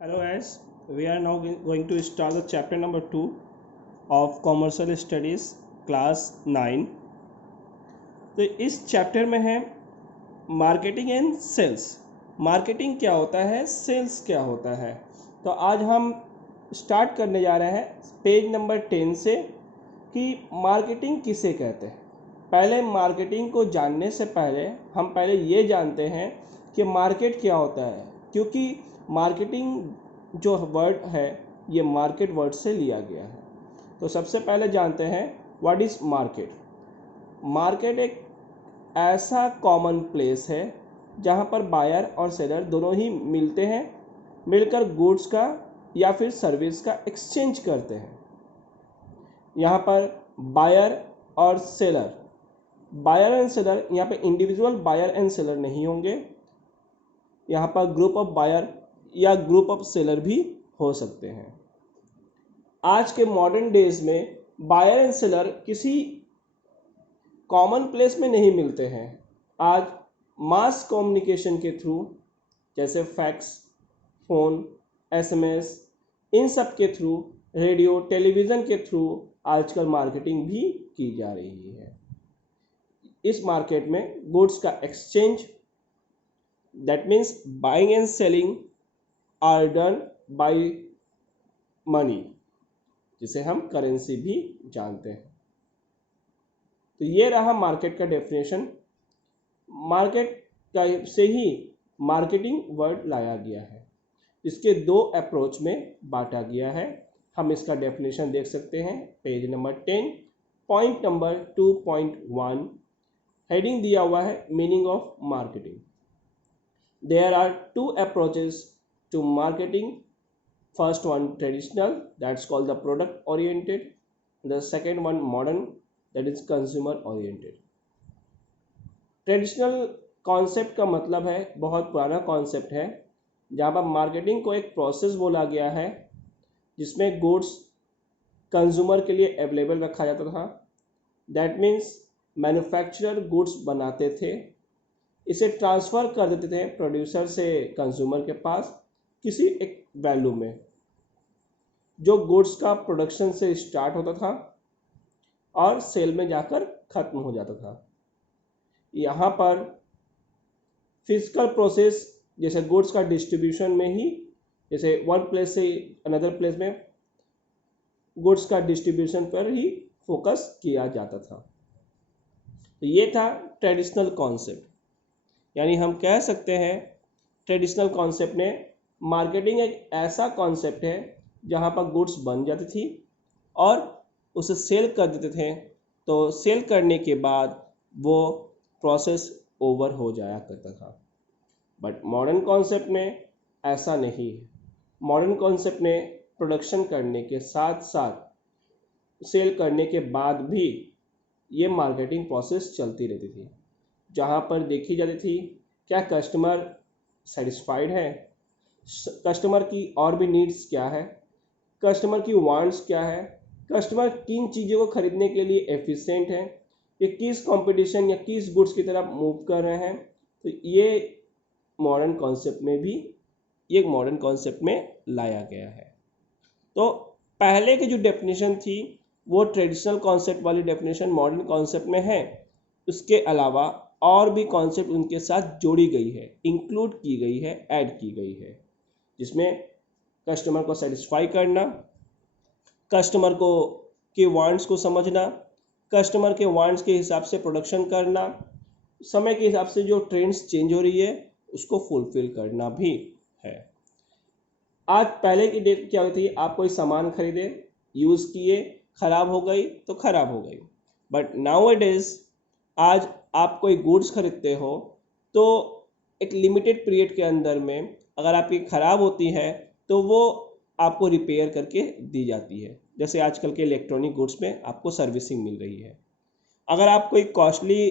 Hello guys, we are now going to start the chapter number 2 of Commercial Studies class 9। तो इस chapter में है marketing and sales. Marketing क्या होता है, सेल्स क्या होता है। तो आज हम स्टार्ट करने जा रहे हैं पेज नंबर 10 से कि मार्केटिंग किसे कहते हैं। पहले मार्केटिंग को जानने से पहले हम पहले ये जानते हैं कि मार्केट क्या होता है, क्योंकि मार्केटिंग जो वर्ड है ये मार्केट वर्ड से लिया गया है। तो सबसे पहले जानते हैं व्हाट इज़ मार्केट। मार्केट एक ऐसा कॉमन प्लेस है जहाँ पर बायर और सेलर दोनों ही मिलते हैं, मिलकर गुड्स का या फिर सर्विस का एक्सचेंज करते हैं। यहाँ पर बायर और सेलर, बायर एंड सेलर, यहाँ पे इंडिविजुअल बायर एंड सेलर नहीं होंगे, यहाँ पर ग्रुप ऑफ बायर या ग्रुप ऑफ सेलर भी हो सकते हैं। आज के मॉडर्न डेज में बायर एंड सेलर किसी कॉमन प्लेस में नहीं मिलते हैं। आज मास कम्युनिकेशन के थ्रू, जैसे फैक्स, फ़ोन, एसएमएस, इन सब के थ्रू, रेडियो, टेलीविज़न के थ्रू आजकल मार्केटिंग भी की जा रही है। इस मार्केट में गुड्स का exchange, that means buying and selling are done by money, जिसे हम करेंसी भी जानते हैं। तो ये रहा मार्केट का डेफिनेशन। मार्केट का से ही मार्केटिंग वर्ड लाया गया है। इसके दो अप्रोच में बांटा गया है। हम इसका डेफिनेशन देख सकते हैं page number 10, point number 2.1। Heading दिया हुआ है meaning of marketing. There are two approaches to marketing. First one traditional, that's called the product oriented. The second one modern, that is consumer oriented. Traditional concept का मतलब है बहुत पुराना concept है, जहाँ पर मार्केटिंग को एक प्रोसेस बोला गया है जिसमें गुड्स कंज्यूमर के लिए अवेलेबल रखा जाता था। दैट मीन्स मैन्युफैक्चरर गुड्स बनाते थे, इसे ट्रांसफ़र कर देते थे प्रोड्यूसर से कंज्यूमर के पास किसी एक वैल्यू में, जो गुड्स का प्रोडक्शन से स्टार्ट होता था और सेल में जाकर ख़त्म हो जाता था। यहाँ पर फिजिकल प्रोसेस, जैसे गुड्स का डिस्ट्रीब्यूशन में ही, जैसे वन प्लेस से अनदर प्लेस में गुड्स का डिस्ट्रीब्यूशन पर ही फोकस किया जाता था। तो ये था ट्रेडिशनल कॉन्सेप्ट। यानी हम कह सकते हैं ट्रेडिशनल कॉन्सेप्ट ने मार्केटिंग एक ऐसा कॉन्सेप्ट है जहाँ पर गुड्स बन जाती थी और उसे सेल कर देते थे। तो सेल करने के बाद वो प्रोसेस ओवर हो जाया करता था। बट मॉडर्न कॉन्सेप्ट में ऐसा नहीं है। मॉडर्न कॉन्सेप्ट ने प्रोडक्शन करने के साथ साथ सेल करने के बाद भी ये मार्केटिंग प्रोसेस चलती रहती थी, जहाँ पर देखी जाती थी क्या कस्टमर सेटिस्फाइड है, कस्टमर की और भी नीड्स क्या है, कस्टमर की वांट्स क्या है, कस्टमर किन चीज़ों को खरीदने के लिए एफिशिएंट है, ये किस कंपटीशन या किस गुड्स की तरफ मूव कर रहे हैं। तो ये मॉडर्न कॉन्सेप्ट में भी, ये मॉडर्न कॉन्सेप्ट में लाया गया है। तो पहले की जो डेफिनेशन थी वो ट्रेडिशनल कॉन्सेप्ट वाली डेफिनेशन मॉडर्न कॉन्सेप्ट में है। उसके अलावा और भी कॉन्सेप्ट उनके साथ जोड़ी गई है, इंक्लूड की गई है, ऐड की गई है, जिसमें कस्टमर को सेटिस्फाई करना, कस्टमर को के वांट्स को समझना, कस्टमर के वांट्स के हिसाब से प्रोडक्शन करना, समय के हिसाब से जो ट्रेंड्स चेंज हो रही है उसको फुलफिल करना भी है। आज पहले की डेट क्या होती है, आप कोई सामान खरीदे, यूज़ किए, ख़राब हो गई तो ख़राब हो गई। बट नाउ डेज आज आप कोई गुड्स खरीदते हो तो एक लिमिटेड पीरियड के अंदर में अगर आपकी ख़राब होती है तो वो आपको रिपेयर करके दी जाती है। जैसे आजकल के इलेक्ट्रॉनिक गुड्स में आपको सर्विसिंग मिल रही है। अगर आप कोई कॉस्टली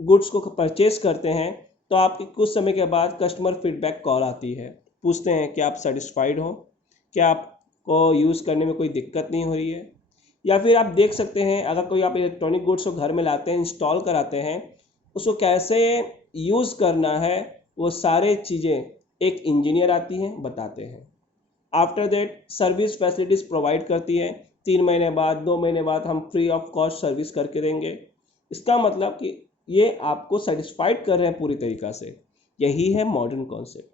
गुड्स को परचेज़ करते हैं तो आपके कुछ समय के बाद कस्टमर फीडबैक कॉल आती है, पूछते हैं कि आप सेटिस्फाइड हो, क्या आपको यूज़ करने में कोई दिक्कत नहीं हो रही है। या फिर आप देख सकते हैं अगर कोई आप इलेक्ट्रॉनिक गुड्स को घर में लाते हैं, इंस्टॉल कराते हैं, उसको कैसे यूज़ करना है, वो सारे चीज़ें एक इंजीनियर आती है, बताते हैं। After that service facilities provide करती है, 3 महीने बाद 2 महीने बाद हम फ्री ऑफ कॉस्ट सर्विस करके देंगे। इसका मतलब कि ये आपको सेटिस्फाइड कर रहे हैं पूरी तरीक़ा से। यही है मॉडर्न कॉन्सेप्ट।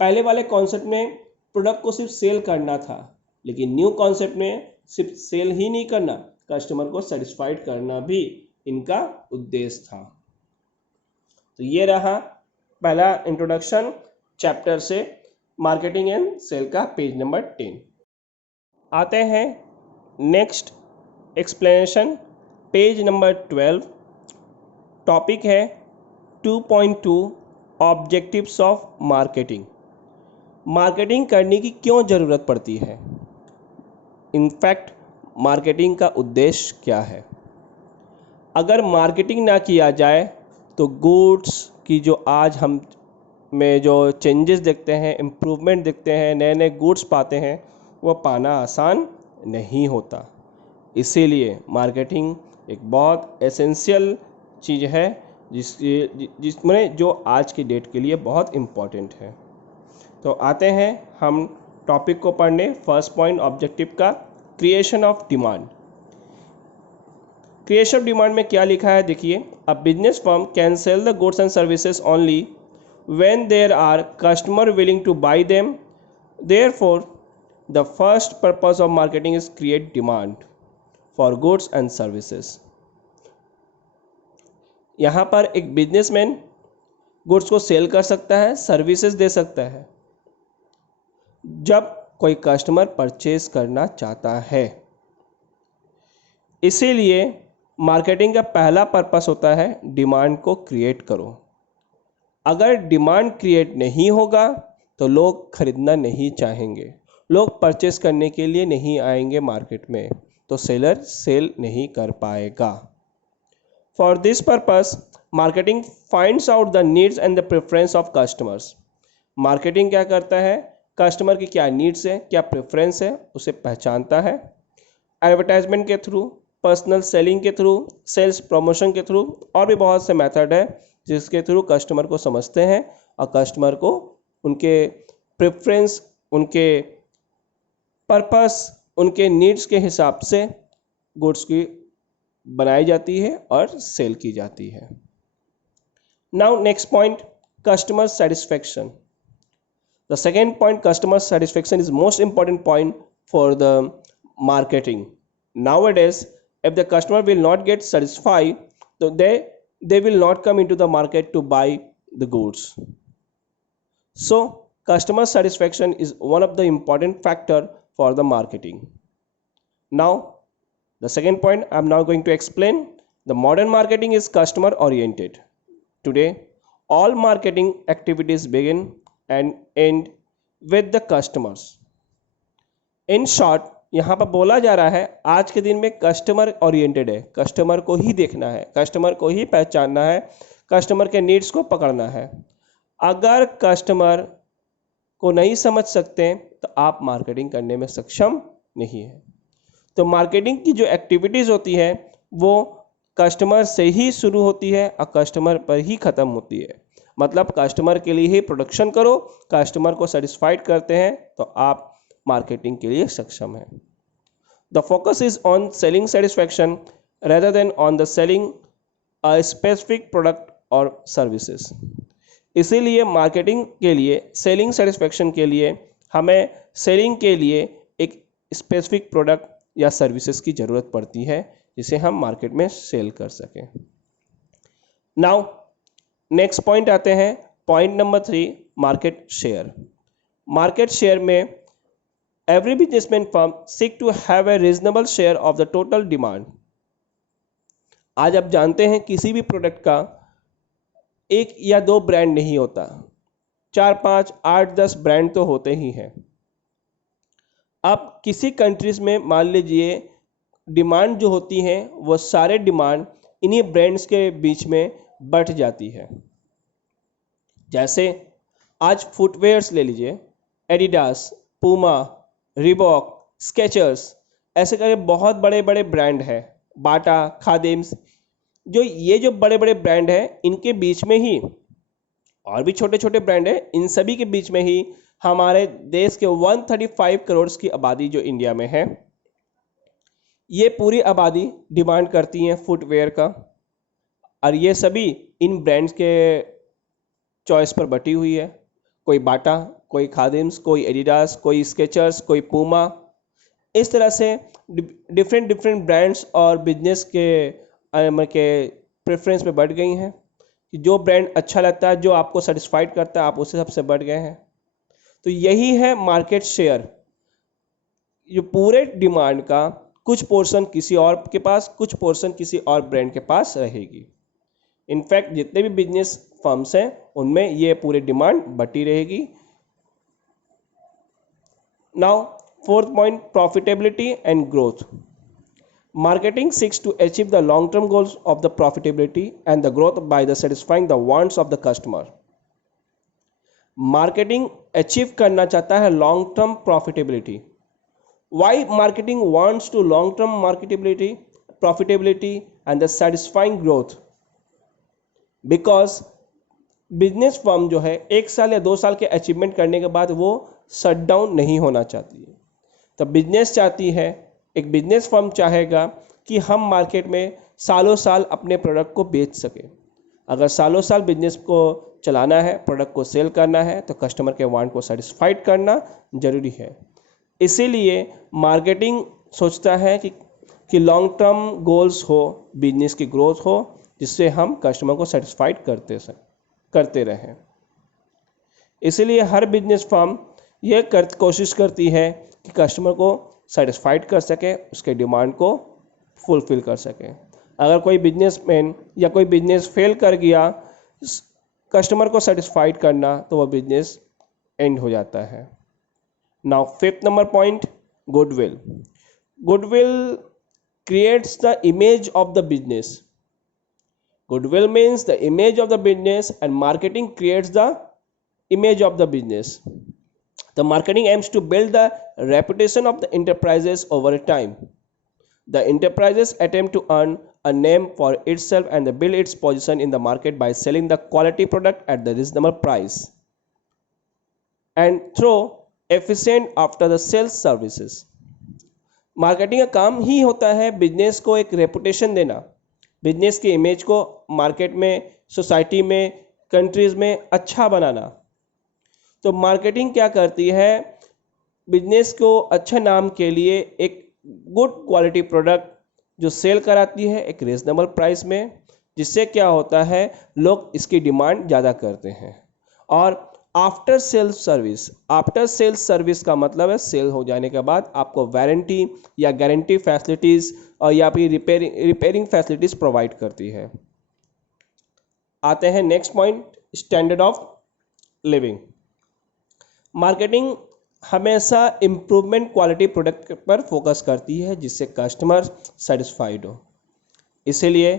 पहले वाले कॉन्सेप्ट में प्रोडक्ट को सिर्फ सेल करना था, लेकिन न्यू कॉन्सेप्ट में सिर्फ सेल ही नहीं करना, कस्टमर को सेटिस्फाइड करना भी इनका उद्देश्य था। तो ये रहा पहला इंट्रोडक्शन चैप्टर से मार्केटिंग एंड सेल का, पेज नंबर 10। आते हैं next explanation, page number 12। Topic है 2.2 ऑब्जेक्टिव्स ऑफ मार्केटिंग। मार्केटिंग करने की क्यों ज़रूरत पड़ती है, इनफैक्ट मार्केटिंग का उद्देश्य क्या है। अगर मार्केटिंग ना किया जाए तो गुड्स की जो आज हम में जो चेंजेस देखते हैं, इम्प्रूवमेंट देखते हैं, नए नए गुड्स पाते हैं, वो पाना आसान नहीं होता। इसीलिए मार्केटिंग एक बहुत एसेंशियल चीज़ है जिसमें जो आज की डेट के लिए बहुत इम्पॉर्टेंट है। तो आते हैं हम टॉपिक को पढ़ने। फर्स्ट पॉइंट ऑब्जेक्टिव का, creation of demand. Creation of demand में क्या लिखा है देखिए, a business firm can sell the goods and services only when there are customer willing to buy them. Therefore, the first purpose of marketing is create demand for goods and services. यहाँ पर एक businessman goods को cell कर सकता है, services दे सकता है जब कोई कस्टमर परचेज करना चाहता है। इसीलिए मार्केटिंग का पहला पर्पस होता है डिमांड को क्रिएट करो। अगर डिमांड क्रिएट नहीं होगा तो लोग खरीदना नहीं चाहेंगे, लोग परचेस करने के लिए नहीं आएंगे मार्केट में, तो सेलर सेल नहीं कर पाएगा। For this purpose marketing finds out the needs and the preference of customers. Marketing क्या करता है, कस्टमर की क्या नीड्स है, क्या प्रेफरेंस है, उसे पहचानता है। एडवर्टाइजमेंट के थ्रू, पर्सनल सेलिंग के थ्रू, सेल्स प्रमोशन के थ्रू, और भी बहुत से मेथड है जिसके थ्रू कस्टमर को समझते हैं और कस्टमर को उनके प्रेफरेंस, उनके पर्पस, उनके नीड्स के हिसाब से गुड्स की बनाई जाती है और सेल की जाती है। Now next point, customer satisfaction. The second point, customer satisfaction is most important point for the marketing. Nowadays, if the customer will not get satisfied, so they will not come into the market to buy the goods. So customer satisfaction is one of the important factor for the marketing. Now the second point I am now going to explain. The modern marketing is customer oriented. Today all marketing activities begin and end with the customers. In short, यहाँ पर बोला जा रहा है आज के दिन में कस्टमर ओरिएंटेड है, कस्टमर को ही देखना है, कस्टमर को ही पहचानना है, कस्टमर के नीड्स को पकड़ना है। अगर कस्टमर को नहीं समझ सकते तो आप मार्केटिंग करने में सक्षम नहीं है। तो मार्केटिंग की जो एक्टिविटीज़ होती है वो कस्टमर से ही शुरू होती है और कस्टमर पर ही ख़त्म होती है। मतलब कस्टमर के लिए ही प्रोडक्शन करो, कस्टमर को सेटिस्फाइड करते हैं तो आप मार्केटिंग के लिए सक्षम है। The focus is on selling satisfaction rather than on the selling a specific product और सर्विसेज। इसीलिए मार्केटिंग के लिए, सेलिंग सेटिस्फैक्शन के लिए हमें सेलिंग के लिए एक स्पेसिफिक प्रोडक्ट या सर्विसेज की ज़रूरत पड़ती है जिसे हम मार्केट में सेल कर सकें। नाउ नेक्स्ट पॉइंट आते हैं, point number 3, market share. Market share में every businessman firm seek to have a reasonable share of the total demand. आज आप जानते हैं किसी भी प्रोडक्ट का 1 या 2 ब्रांड नहीं होता, 4, 5, 8, 10 ब्रांड तो होते ही हैं। अब किसी कंट्रीज में मान लीजिए डिमांड जो होती है वो सारे डिमांड इन्हीं ब्रांड्स के बीच में बट जाती है। जैसे आज फुटवेयर्स ले लीजिए, एडिडास, पूमा, रिबॉक, स्केचर्स, ऐसे करके बहुत बड़े बड़े ब्रांड हैं, बाटा, खादिम्स, जो ये जो बड़े बड़े ब्रांड हैं इनके बीच में ही और भी छोटे छोटे ब्रांड हैं, इन सभी के बीच में ही हमारे देश के 135 करोड़ की आबादी जो इंडिया में है, ये पूरी आबादी डिमांड करती है फुटवेयर का, और ये सभी इन ब्रांड्स के चॉइस पर बटी हुई है। कोई बाटा, कोई खादिम्स, कोई एडिडास, कोई स्केचर्स, कोई पूमा, इस तरह से डिफरेंट डिफरेंट ब्रांड्स और बिजनेस के प्रेफरेंस में बढ़ गई हैं कि जो ब्रांड अच्छा लगता है, जो आपको सेटिस्फाइड करता है, आप उससे सबसे बढ़ गए हैं। तो यही है मार्केट शेयर, जो पूरे डिमांड का कुछ पोर्शन किसी और के पास, कुछ पोर्शन किसी और ब्रांड के पास रहेगी। इनफैक्ट जितने भी बिजनेस फर्म्स हैं उनमें ये पूरी डिमांड बटी रहेगी। Now fourth point, profitability and growth. Marketing seeks to achieve the long-term goals of the profitability and the growth by the satisfying the wants of the customer. Marketing achieve करना चाहता है long term profitability. Why marketing wants to long term profitability and the satisfying growth? Because business firm जो है 1 साल या 2 साल के achievement करने के बाद वो शट डाउन नहीं होना चाहती है। तो बिजनेस चाहती है, एक बिजनेस फर्म चाहेगा कि हम मार्केट में सालों साल अपने प्रोडक्ट को बेच सकें। अगर सालों साल बिजनेस को चलाना है, प्रोडक्ट को सेल करना है, तो कस्टमर के वांट को सेटिस्फाइड करना ज़रूरी है। इसीलिए मार्केटिंग सोचता है कि लॉन्ग टर्म गोल्स हो, बिजनेस की ग्रोथ हो, जिससे हम कस्टमर को सेटिस्फाइड करते रहें। इसीलिए हर बिजनेस फर्म ये कोशिश करती है कि कस्टमर को सेटिस्फाइड कर सके, उसके डिमांड को फुलफिल कर सके। अगर कोई बिजनेसमैन या कोई बिजनेस फेल कर गया कस्टमर को सेटिस्फाइड करना, तो वह बिजनेस एंड हो जाता है। Now fifth number point, goodwill. Goodwill creates the image of the business. Goodwill means the image of the business, and marketing creates the image of the business. The marketing aims to build the reputation of the enterprises over time. The enterprises attempt to earn a name for itself and build its position in the market by selling the quality product at the reasonable price and through efficient after the sales services. Marketing का काम ही होता है business को एक reputation देना, business की image को market में, सोसाइटी में, कंट्रीज़ में अच्छा बनाना। तो मार्केटिंग क्या करती है, बिजनेस को अच्छे नाम के लिए एक गुड क्वालिटी प्रोडक्ट जो सेल कराती है एक रीजनेबल प्राइस में, जिससे क्या होता है, लोग इसकी डिमांड ज़्यादा करते हैं। और आफ्टर सेल्स सर्विस का मतलब है सेल हो जाने के बाद आपको वारंटी या गारंटी फैसिलिटीज़ और या फिर रिपेयरिंग फैसिलिटीज़ प्रोवाइड करती है। आते हैं next point, standard of living. Marketing हमेशा इम्प्रूवमेंट क्वालिटी प्रोडक्ट पर फोकस करती है जिससे कस्टमर सेटिस्फाइड हो। इसीलिए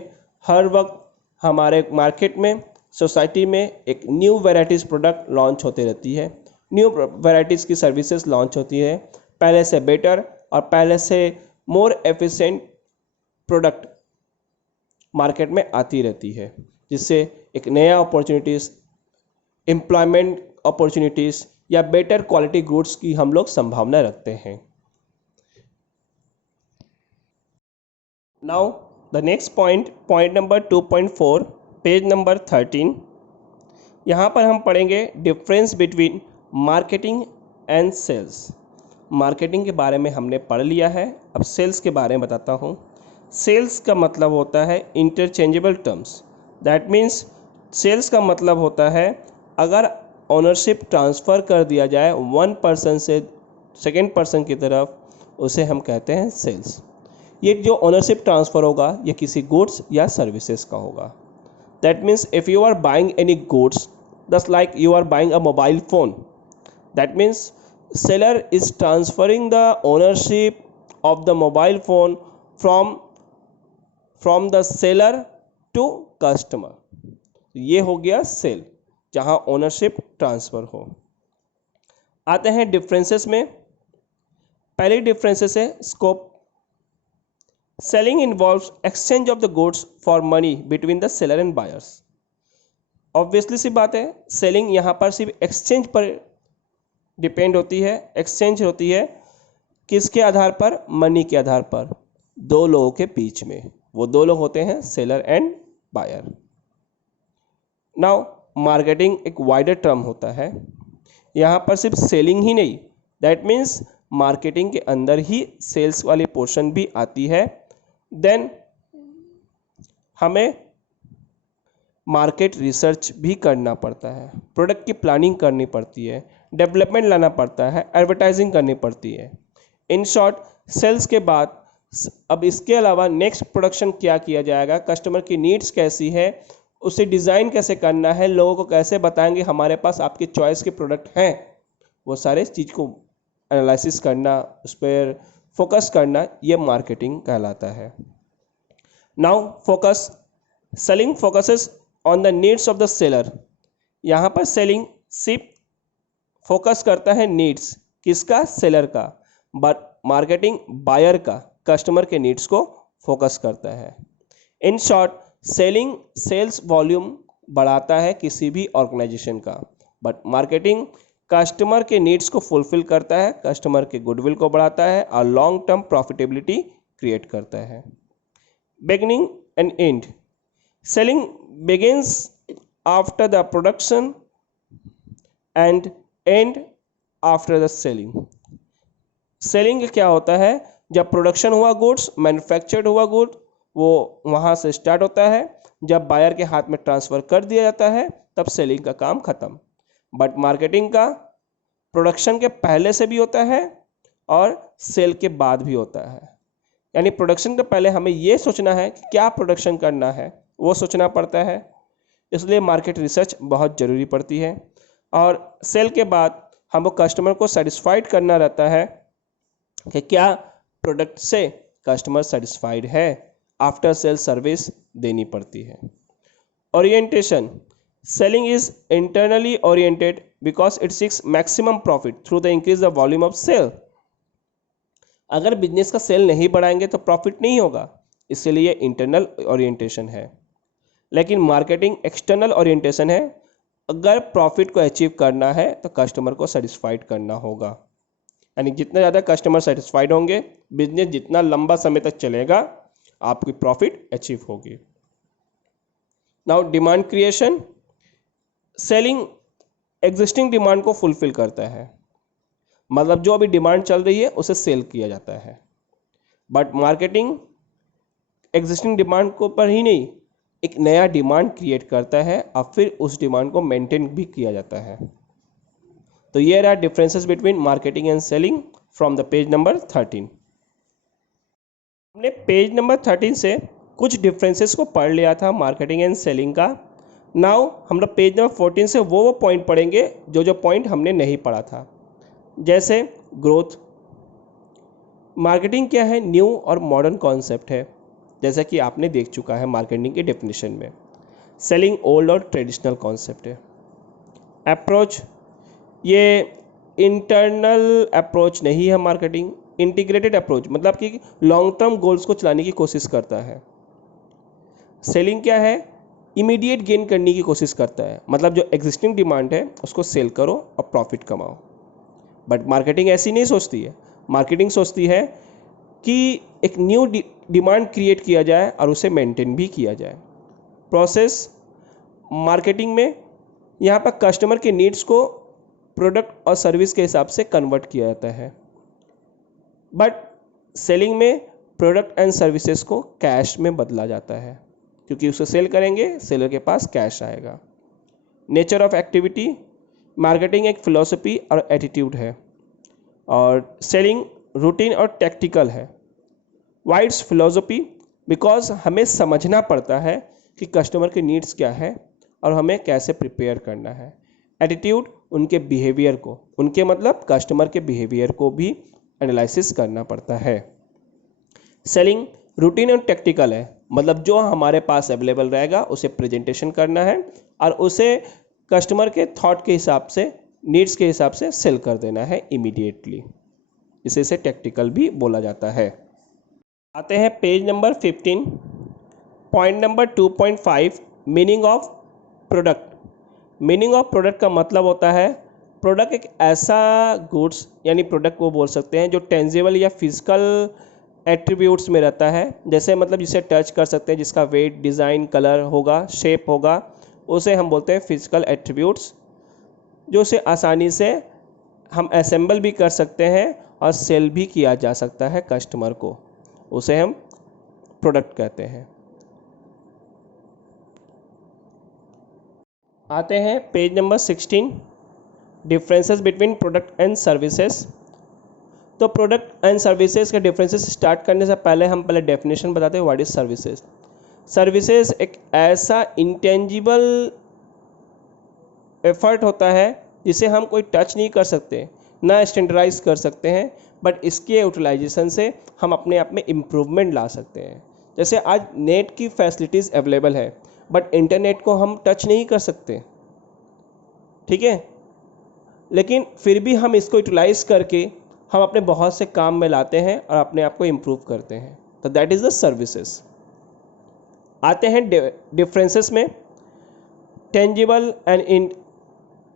हर वक्त हमारे मार्केट में, सोसाइटी में एक न्यू वैराइटीज़ प्रोडक्ट लॉन्च होती रहती है, न्यू वैराइटीज़ की सर्विसेज लॉन्च होती है, पहले से बेटर और पहले से मोर एफिशिएंट प्रोडक्ट मार्केट में आती रहती है, जिससे एक नया अपॉर्चुनिटीज़, एम्प्लॉयमेंट अपॉर्चुनिटीज़ या बेटर क्वालिटी गुड्स की हम लोग संभावना रखते हैं। Now the next point number 2.4, page number 13। यहाँ पर हम पढ़ेंगे difference between marketing and sales. Marketing के बारे में हमने पढ़ लिया है, अब सेल्स के बारे में बताता हूँ। सेल्स का मतलब होता है interchangeable terms. That means sales का मतलब होता है अगर ओनरशिप ट्रांसफ़र कर दिया जाए वन पर्सन से सेकेंड पर्सन की तरफ, उसे हम कहते हैं सेल्स। ये जो ओनरशिप ट्रांसफ़र होगा ये किसी गुड्स या सर्विसेज का होगा। That means if you are buying any goods, just like you are buying a mobile phone, that means seller is transferring the ownership of the mobile phone from the seller to customer. ये हो गया cell, जहाँ ownership transfer हो। आते हैं differences में। पहली differences है scope. Selling involves exchange of the goods for money between the seller and buyers. Obviously सी बात है, सेलिंग यहाँ पर सिर्फ एक्सचेंज पर डिपेंड होती है। एक्सचेंज होती है किसके आधार पर? मनी के आधार पर, दो लोगों के बीच में। वो दो लोग होते हैं seller and buyer. Now marketing एक वाइडर टर्म होता है। यहाँ पर सिर्फ सेलिंग ही नहीं, दैट मीन्स मार्केटिंग के अंदर ही सेल्स वाली पोर्शन भी आती है। देन हमें मार्केट रिसर्च भी करना पड़ता है, प्रोडक्ट की प्लानिंग करनी पड़ती है, डेवलपमेंट लाना पड़ता है, एडवर्टाइजिंग करनी पड़ती है। इन शॉर्ट, सेल्स के बाद अब इसके अलावा नेक्स्ट प्रोडक्शन क्या किया जाएगा, कस्टमर की नीड्स कैसी है, उसे डिज़ाइन कैसे करना है, लोगों को कैसे बताएंगे हमारे पास आपके चॉइस के प्रोडक्ट हैं, वो सारे चीज़ को एनालिसिस करना, उस पर फोकस करना, ये मार्केटिंग कहलाता है। Now focus, selling focuses on the needs of the seller. यहाँ पर सेलिंग सिर्फ फोकस करता है नीड्स किसका? सेलर का। बट मार्केटिंग बायर का, कस्टमर के नीड्स को फोकस करता है। In short, selling sales volume बढ़ाता है किसी भी ऑर्गेनाइजेशन का, बट मार्केटिंग कस्टमर के नीड्स को फुलफिल करता है, कस्टमर के गुडविल को बढ़ाता है और लॉन्ग टर्म प्रॉफिटेबिलिटी क्रिएट करता है। Beginning and and, selling begins after the production and end after the selling। Selling क्या होता है? जब प्रोडक्शन हुआ गुड्स, मैन्युफैक्चर्ड हुआ गुड, वो वहाँ से स्टार्ट होता है। जब बायर के हाथ में ट्रांसफ़र कर दिया जाता है तब सेलिंग का काम ख़त्म। बट मार्केटिंग का प्रोडक्शन के पहले से भी होता है और सेल के बाद भी होता है। यानी प्रोडक्शन के पहले हमें ये सोचना है कि क्या प्रोडक्शन करना है, वो सोचना पड़ता है, इसलिए मार्केट रिसर्च बहुत ज़रूरी पड़ती है। और सेल के बाद हमको कस्टमर को सेटिस्फाइड करना रहता है कि क्या प्रोडक्ट से कस्टमर सेटिस्फाइड है, आफ्टर सेल सर्विस देनी पड़ती है। Orientation, selling is internally oriented because it seeks maximum profit through the increase the volume of sale. अगर बिजनेस का सेल नहीं बढ़ाएंगे तो प्रॉफिट नहीं होगा, इसलिए इंटरनल ओरिएंटेशन है। लेकिन मार्केटिंग एक्सटर्नल ओरिएंटेशन है, अगर प्रॉफिट को अचीव करना है तो कस्टमर को सेटिस्फाइड करना होगा। यानी जितना ज़्यादा कस्टमर सेटिस्फाइड होंगे, बिजनेस जितना लंबा समय तक चलेगा, आपकी प्रॉफिट अचीव होगी। Now demand creation, selling existing demand को फुलफिल करता है, मतलब जो अभी डिमांड चल रही है उसे सेल किया जाता है। बट मार्केटिंग एग्जिस्टिंग डिमांड को पर ही नहीं, एक नया डिमांड क्रिएट करता है और फिर उस डिमांड को मेंटेन भी किया जाता है। तो ये रहा differences between marketing and selling from the page number 13। हमने पेज नंबर 13 से कुछ डिफरेंसेस को पढ़ लिया था मार्केटिंग एंड सेलिंग का। नाउ हम लोग पेज नंबर 14 से वो पॉइंट पढ़ेंगे जो पॉइंट हमने नहीं पढ़ा था। जैसे ग्रोथ, मार्केटिंग क्या है? न्यू और मॉडर्न कॉन्सेप्ट है, जैसा कि आपने देख चुका है मार्केटिंग की डेफिनेशन में। सेलिंग ओल्ड और ट्रेडिशनल कॉन्सेप्ट है। अप्रोच, ये इंटरनल अप्रोच नहीं है मार्केटिंग, इंटीग्रेटेड अप्रोच, मतलब कि लॉन्ग टर्म गोल्स को चलाने की कोशिश करता है। सेलिंग क्या है? इमीडिएट गेन करने की कोशिश करता है, मतलब जो एग्जिस्टिंग डिमांड है उसको सेल करो और प्रॉफिट कमाओ। बट मार्केटिंग ऐसी नहीं सोचती है, मार्केटिंग सोचती है कि एक न्यू डिमांड क्रिएट किया जाए और उसे मेंटेन भी किया जाए। प्रोसेस, मार्केटिंग में यहाँ पर कस्टमर के नीड्स को प्रोडक्ट और सर्विस के हिसाब से कन्वर्ट किया जाता है। बट सेलिंग में प्रोडक्ट एंड सर्विसेज को कैश में बदला जाता है, क्योंकि उसे सेल करेंगे, सेलर के पास कैश आएगा। नेचर ऑफ एक्टिविटी, मार्केटिंग एक फिलॉसफी और एटीट्यूड है और सेलिंग रूटीन और टैक्टिकल है। Why it's philosophy? बिकॉज हमें समझना पड़ता है कि कस्टमर के नीड्स क्या है और हमें कैसे प्रिपेयर करना है। एटीट्यूड, उनके बिहेवियर को, उनके मतलब कस्टमर के बिहेवियर को भी एनालिसिस करना पड़ता है। सेलिंग रूटीन और टैक्टिकल है, मतलब जो हमारे पास अवेलेबल रहेगा उसे प्रेजेंटेशन करना है और उसे कस्टमर के थॉट के हिसाब से, नीड्स के हिसाब से सेल कर देना है इमीडिएटली। इसे टैक्टिकल भी बोला जाता है। आते हैं page number 15, point number 2.5, meaning of product. Meaning of product का मतलब होता है प्रोडक्ट एक ऐसा गुड्स यानी प्रोडक्ट को बोल सकते हैं जो टेंजिबल या फिजिकल एट्रीब्यूट्स में रहता है, जैसे मतलब जिसे टच कर सकते हैं, जिसका वेट, डिज़ाइन, कलर होगा, शेप होगा, उसे हम बोलते हैं फिजिकल एट्रीब्यूट्स, जो उसे आसानी से हम असेंबल भी कर सकते हैं और सेल भी किया जा सकता है कस्टमर को, उसे हम प्रोडक्ट कहते हैं। आते हैं page number 16, differences between product and services. तो प्रोडक्ट एंड सर्विसेज के डिफरेंसेस स्टार्ट करने से पहले हम पहले डेफिनेशन बताते हैं व्हाट इज सर्विसेज। सर्विसेज एक ऐसा इंटेंजिबल एफर्ट होता है जिसे हम कोई टच नहीं कर सकते, ना स्टैंडर्डाइज कर सकते हैं, बट इसके यूटिलाइजेशन से हम अपने आप में इम्प्रूवमेंट ला सकते हैं। जैसे आज नेट की फैसिलिटीज़ अवेलेबल है बट इंटरनेट को हम टच नहीं कर सकते, ठीक है, लेकिन फिर भी हम इसको यूटिलाइज करके हम अपने बहुत से काम में लाते हैं और अपने आप को इम्प्रूव करते हैं, तो दैट इज़ द सर्विसेज। आते हैं डिफरेंसेस में। टेंजिबल एंड इन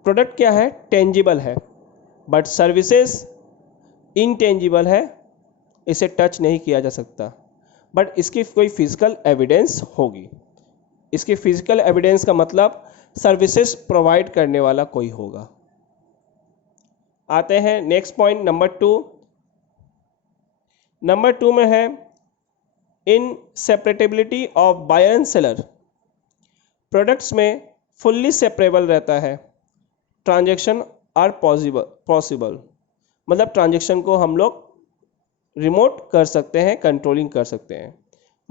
प्रोडक्ट क्या है, टेंजिबल है, बट सर्विसेज इनटेंजिबल है, इसे टच नहीं किया जा सकता, बट इसकी कोई फिजिकल एविडेंस होगी। इसकी फिजिकल एविडेंस का मतलब सर्विसेज प्रोवाइड करने वाला कोई होगा। आते हैं नेक्स्ट पॉइंट नंबर 2। नंबर 2 में है inseparability of buyer and seller. Products में फुल्ली सेपरेबल रहता है, ट्रांजैक्शन आर पॉसिबल, मतलब ट्रांजैक्शन को हम लोग रिमोट कर सकते हैं, कंट्रोलिंग कर सकते हैं,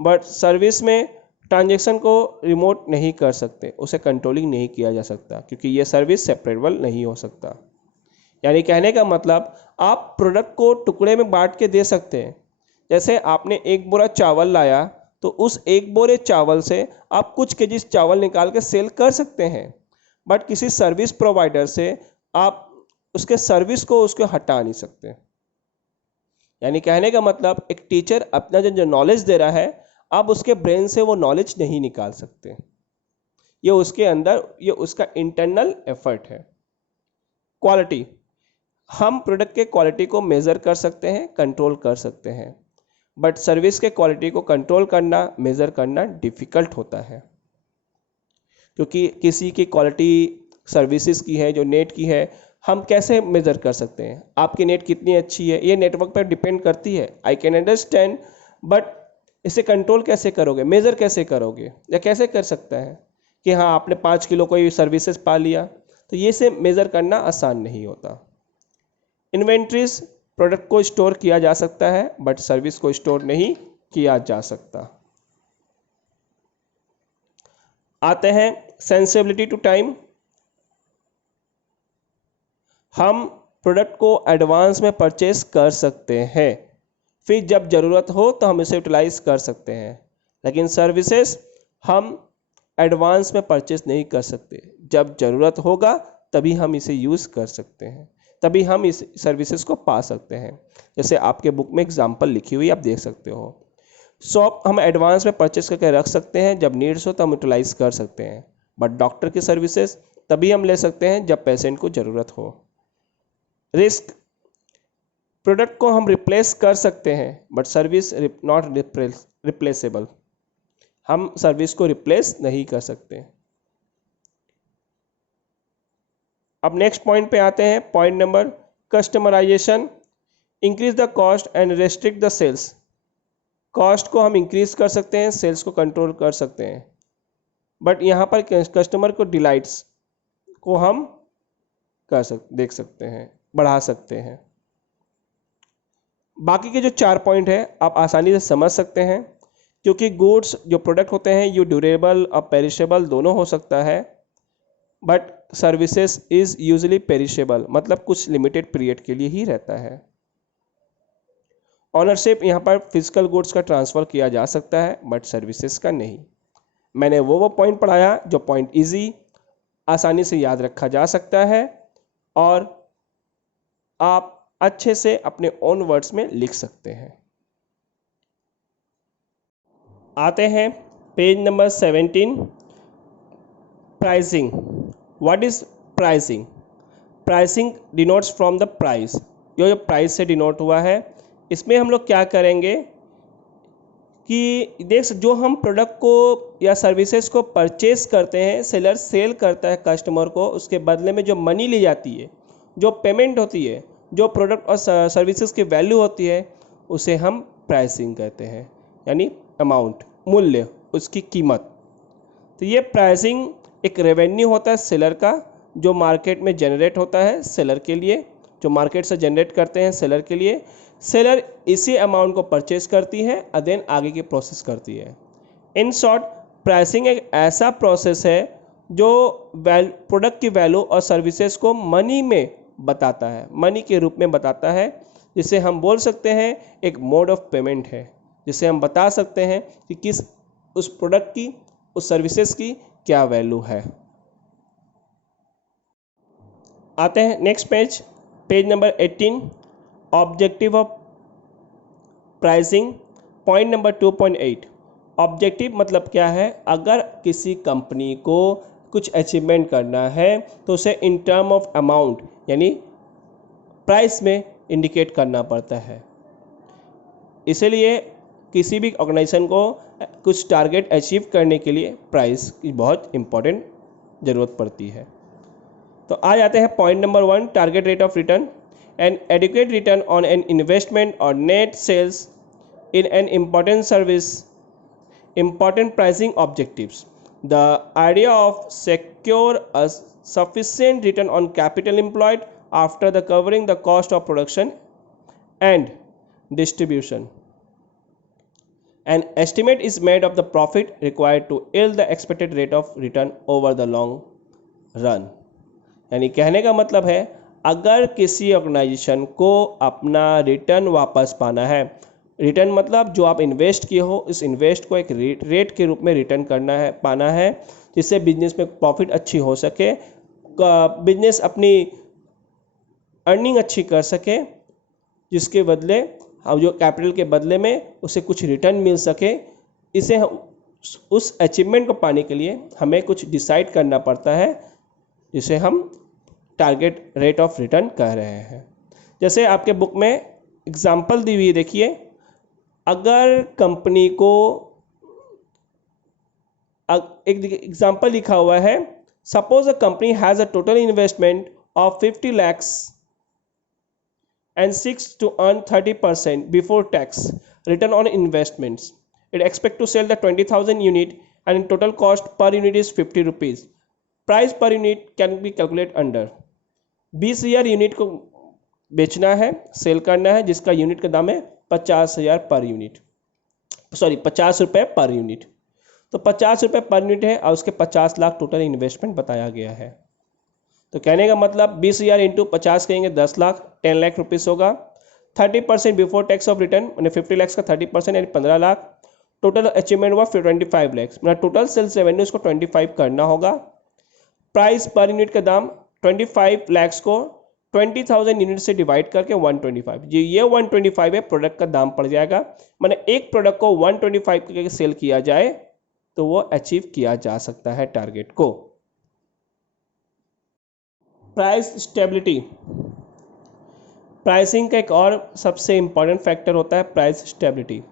बट सर्विस में ट्रांजैक्शन को रिमोट नहीं कर सकते, उसे कंट्रोलिंग नहीं किया जा सकता क्योंकि ये सर्विस सेपरेबल नहीं हो सकता। यानी कहने का मतलब आप प्रोडक्ट को टुकड़े में बांट के दे सकते हैं। जैसे आपने एक बोरा चावल लाया तो उस एक बोरे चावल से आप कुछ केजी चावल निकाल के सेल कर सकते हैं, बट किसी सर्विस प्रोवाइडर से आप उसके सर्विस को उसको हटा नहीं सकते। यानी कहने का मतलब एक टीचर अपना जो नॉलेज दे रहा है, आप उसके ब्रेन से वो नॉलेज नहीं निकाल सकते, ये उसके अंदर, ये उसका इंटरनल एफर्ट है। क्वालिटी, हम प्रोडक्ट के क्वालिटी को मेज़र कर सकते हैं, कंट्रोल कर सकते हैं, बट सर्विस के क्वालिटी को कंट्रोल करना, मेज़र करना डिफ़िकल्ट होता है, क्योंकि किसी की क्वालिटी सर्विसेज की है, जो नेट की है, हम कैसे मेज़र कर सकते हैं? आपकी नेट कितनी अच्छी है, ये नेटवर्क पर डिपेंड करती है, आई कैन अंडरस्टैंड, बट इसे कंट्रोल कैसे करोगे, मेज़र कैसे करोगे, या कैसे कर सकता है कि हाँ आपने 5 किलो कोई सर्विसेज पा लिया, तो ये से मेज़र करना आसान नहीं होता। इन्वेंट्रीज, प्रोडक्ट को स्टोर किया जा सकता है बट सर्विस को स्टोर नहीं किया जा सकता। आते हैं सेंसिबिलिटी टू टाइम। हम प्रोडक्ट को एडवांस में परचेस कर सकते हैं, फिर जब ज़रूरत हो तो हम इसे यूटिलाइज कर सकते हैं, लेकिन सर्विसेज हम एडवांस में परचेस नहीं कर सकते, जब ज़रूरत होगा तभी हम इसे यूज़ कर सकते हैं, तभी हम इस सर्विसेज को पा सकते हैं। जैसे आपके बुक में एग्जांपल लिखी हुई आप देख सकते हो। शॉप हम एडवांस में परचेस करके रख सकते हैं, जब नीड्स हो तो हम यूटिलाइज कर सकते हैं, बट डॉक्टर की सर्विसेज तभी हम ले सकते हैं जब पेशेंट को ज़रूरत हो। रिस्क, प्रोडक्ट को हम रिप्लेस कर सकते हैं बट सर्विस नॉट रिप्लेसेबल, हम सर्विस को रिप्लेस नहीं कर सकते। अब नेक्स्ट पॉइंट पे आते हैं, point number customization, increase the cost and restrict the sales. Cost को हम इंक्रीज कर सकते हैं, सेल्स को कंट्रोल कर सकते हैं, बट यहाँ पर कस्टमर को डिलाइट्स को हम देख सकते हैं, बढ़ा सकते हैं। बाकी के जो 4 पॉइंट है आप आसानी से समझ सकते हैं, क्योंकि गुड्स जो प्रोडक्ट होते हैं ये ड्यूरेबल और पेरिशेबल दोनों हो सकता है, but services is usually perishable, मतलब कुछ लिमिटेड पीरियड के लिए ही रहता है। ऑनरशिप, यहाँ पर फिजिकल गुड्स का ट्रांसफ़र किया जा सकता है बट सर्विसेज का नहीं। मैंने वो पॉइंट पढ़ाया जो पॉइंट इजी, आसानी से याद रखा जा सकता है और आप अच्छे से अपने ओन वर्ड्स में लिख सकते हैं। आते हैं page number 17, pricing. What is pricing? Pricing denotes from the price, जो प्राइस से डिनोट हुआ है। इसमें हम लोग क्या करेंगे कि देख जो हम प्रोडक्ट को या सर्विसेज को परचेस करते हैं, सेलर सेल करता है कस्टमर को, उसके बदले में जो मनी ली जाती है, जो पेमेंट होती है, जो प्रोडक्ट और सर्विसेज की वैल्यू होती है, उसे हम प्राइसिंग कहते हैं, यानी अमाउंट, मूल्य, उसकी कीमत। तो ये प्राइसिंग एक रेवेन्यू होता है सेलर का, जो मार्केट में जनरेट होता है सेलर के लिए, जो मार्केट से जनरेट करते हैं सेलर के लिए। सेलर इसी अमाउंट को परचेज करती है और देन आगे की प्रोसेस करती है। इन शॉर्ट, प्राइसिंग एक ऐसा प्रोसेस है जो प्रोडक्ट की वैल्यू और सर्विसेज को मनी में बताता है, मनी के रूप में बताता है, जिसे हम बोल सकते हैं एक मोड ऑफ पेमेंट है, जिसे हम बता सकते हैं कि किस उस प्रोडक्ट की, उस सर्विसेज की क्या वैल्यू है। आते हैं next page, page number 18, objective of pricing, point number 2.8। Objective मतलब क्या है? अगर किसी कंपनी को कुछ अचीवमेंट करना है तो उसे इन टर्म ऑफ अमाउंट यानी प्राइस में इंडिकेट करना पड़ता है। इसलिए किसी भी ऑर्गेनाइजेशन को कुछ टारगेट अचीव करने के लिए प्राइस की बहुत इम्पोर्टेंट ज़रूरत पड़ती है। तो आ जाते हैं point number 1, target rate of return. An adequate return on an investment और net sales in an important service, important pricing objectives. The idea of secure a sufficient return on capital employed after the covering the cost of production and distribution. An estimate is made of the profit required to yield the expected rate of return over the long run. यानी कहने का मतलब है, अगर किसी organisation को अपना return वापस पाना है, रिटर्न मतलब जो आप इन्वेस्ट किए हो, इस इन्वेस्ट को एक रेट के रूप में रिटर्न करना है, पाना है, जिससे बिजनेस में प्रॉफिट अच्छी हो सके, बिजनेस अपनी अर्निंग अच्छी कर सके, जिसके बदले हम जो कैपिटल के बदले में उसे कुछ रिटर्न मिल सके। इसे उस अचीवमेंट को पाने के लिए हमें कुछ डिसाइड करना पड़ता है, जिसे हम टारगेट रेट ऑफ रिटर्न कह रहे हैं। जैसे आपके बुक में एग्जाम्पल दी हुई है, देखिए, अगर कंपनी को एक एग्जाम्पल लिखा हुआ है, suppose a company has a total investment of 50 lakhs and seeks to earn 30% before tax return on investments. It expects to sell the 20,000 unit and total cost per unit is 50 rupees. Price per unit can be calculated under 20,000 unit को बेचना है, cell करना है, जिसका unit का दाम है 50,000 per unit, 50 रुपये पर यूनिट। तो 50 रुपये पर यूनिट है और उसके 50 लाख टोटल इन्वेस्टमेंट बताया गया है। तो कहने का मतलब 20,000 इंटू 50 कहेंगे 10 लाख, 10 लाख रुपीज़ होगा। 30% बिफोर टैक्स ऑफ रिटर्न मैंने 50 लाख का 30% यानी 15 लाख। टोटल अचीवमेंट हुआ 25 लाख, मतलब टोटल सेल्स रेवेन्यू इसको 25 करना होगा। प्राइस पर यूनिट का दाम 25 लाख को 20,000 यूनिट से डिवाइड करके 125, ये 125 है प्रोडक्ट का दाम पड़ जाएगा। मैंने एक प्रोडक्ट को 125 करके सेल किया जाए तो वो अचीव किया जा सकता है टारगेट को। प्राइस स्टेबिलिटी, प्राइसिंग का एक और सबसे इंपॉर्टेंट फैक्टर होता है प्राइस स्टेबिलिटी।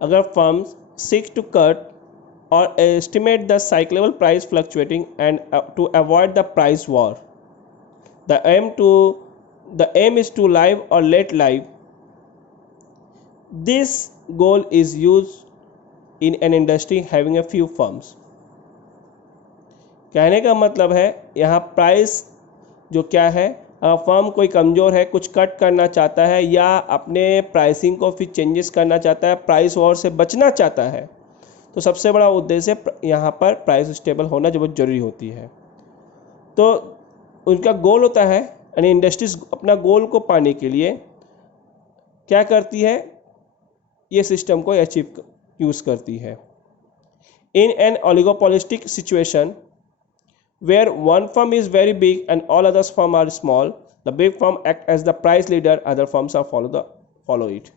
अगर फर्म्स सीक टू कट और estimate the cyclical price fluctuating and to avoid the price war, the aim is to live or let live. This goal is used in an industry having a few firms. कहने का मतलब है यहाँ price जो क्या है, firm कोई कमज़ोर है, कुछ कट करना चाहता है या अपने प्राइसिंग को फिर चेंजेस करना चाहता है, प्राइस वॉर से बचना चाहता है, तो सबसे बड़ा उद्देश्य यहाँ पर प्राइस स्टेबल होना जो बहुत ज़रूरी होती है। तो उनका गोल होता है, यानी इंडस्ट्रीज अपना गोल को पाने के लिए क्या करती है, ये सिस्टम को अचीव यूज़ करती है। In an oligopolistic situation where one firm is very big and all others firm are small, the big firm act as the price leader, other firms are follow it.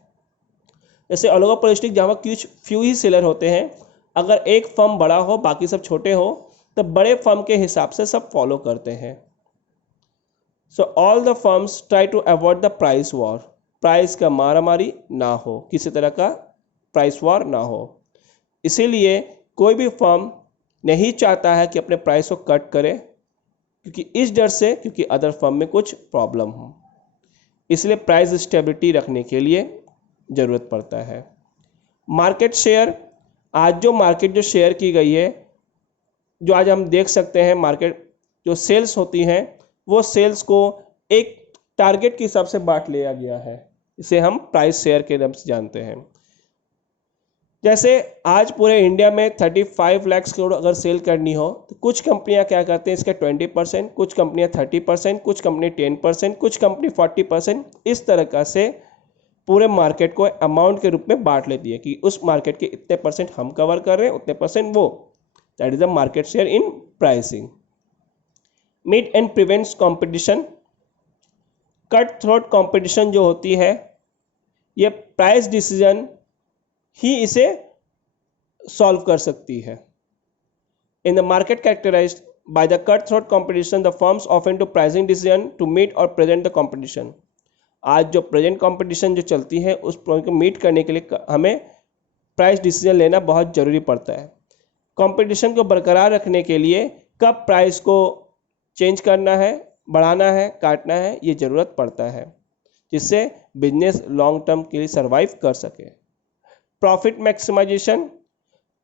जैसे oligopolistic जहाँ पर कुछ few ही seller होते हैं, अगर एक firm बड़ा हो बाकी सब छोटे हो तो बड़े फर्म के हिसाब से सब फॉलो करते हैं। So all the firms try to avoid the price war, price का मारामारी ना हो, किसी तरह का प्राइस वॉर ना हो। इसीलिए कोई भी फर्म नहीं चाहता है कि अपने प्राइस को कट करे, क्योंकि इस डर से क्योंकि अदर फर्म में कुछ प्रॉब्लम हो, इसलिए प्राइस स्टेबिलिटी रखने के लिए ज़रूरत पड़ता है। मार्केट शेयर, आज जो मार्केट जो शेयर की गई है, जो आज हम देख सकते हैं मार्केट जो सेल्स होती हैं, वो सेल्स को एक टारगेट के हिसाब से बांट लिया गया है, इसे हम प्राइस शेयर के नाम से जानते हैं। जैसे आज पूरे इंडिया में 35 लाख करोड़ अगर सेल करनी हो तो कुछ कंपनियां क्या करते हैं इसका 20%, कुछ कंपनियां 30%, कुछ कंपनी 10%, कुछ कंपनी 40%, इस तरह का से पूरे मार्केट को अमाउंट के रूप में बांट लेती है कि उस मार्केट के इतने परसेंट हम कवर कर रहे हैं, उतने परसेंट वो। That is the market share in pricing. Meet and prevents competition, cut throat competition जो होती है, ये प्राइस डिसीजन ही इसे सॉल्व कर सकती है। In the market characterized by the cut throat competition, the firms often to pricing decision to meet और present the competition. आज जो प्रेजेंट कंपटीशन जो चलती है उस पॉइंट को मीट करने के लिए हमें प्राइस डिसीजन लेना बहुत ज़रूरी पड़ता है। कंपटीशन को बरकरार रखने के लिए कब प्राइस को चेंज करना है, बढ़ाना है, काटना है, ये ज़रूरत पड़ता है, जिससे बिजनेस लॉन्ग टर्म के लिए सर्वाइव कर सके। प्रॉफिट मैक्सिमाइजेशन,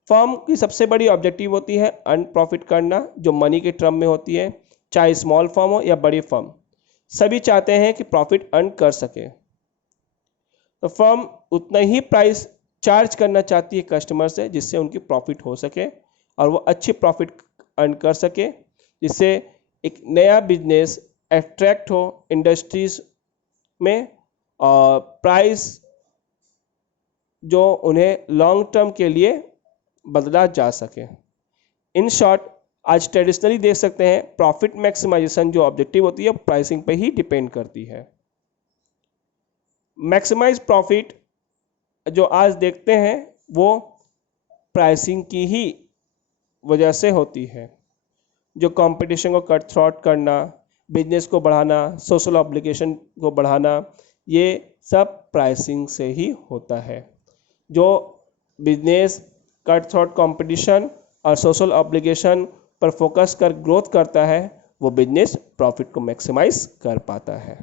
फर्म की सबसे बड़ी ऑब्जेक्टिव होती है अर्न प्रॉफिट करना, जो मनी के टर्म में होती है, चाहे स्मॉल फर्म हो या बड़ी फर्म, सभी चाहते हैं कि प्रॉफिट अर्न कर सके। तो फर्म उतना ही प्राइस चार्ज करना चाहती है कस्टमर से जिससे उनकी प्रॉफिट हो सके और वो अच्छी प्रॉफिट अर्न कर सके, जिससे एक नया बिजनेस अट्रैक्ट हो इंडस्ट्रीज में और प्राइस जो उन्हें लॉन्ग टर्म के लिए बदला जा सके। इन शॉर्ट, आज ट्रेडिशनली देख सकते हैं प्रॉफिट मैक्सिमाइजेशन जो ऑब्जेक्टिव होती है प्राइसिंग पे ही डिपेंड करती है। मैक्सिमाइज प्रॉफिट जो आज देखते हैं वो प्राइसिंग की ही वजह से होती है। जो कंपटीशन को कट थ्रॉट करना, बिजनेस को बढ़ाना, सोशल ऑब्लिगेशन को बढ़ाना, ये सब प्राइसिंग से ही होता है। जो बिजनेस कट थ्रॉट कंपटीशन और सोशल ऑब्लिगेशन पर फोकस कर ग्रोथ करता है वो बिजनेस प्रॉफिट को मैक्सिमाइज कर पाता है।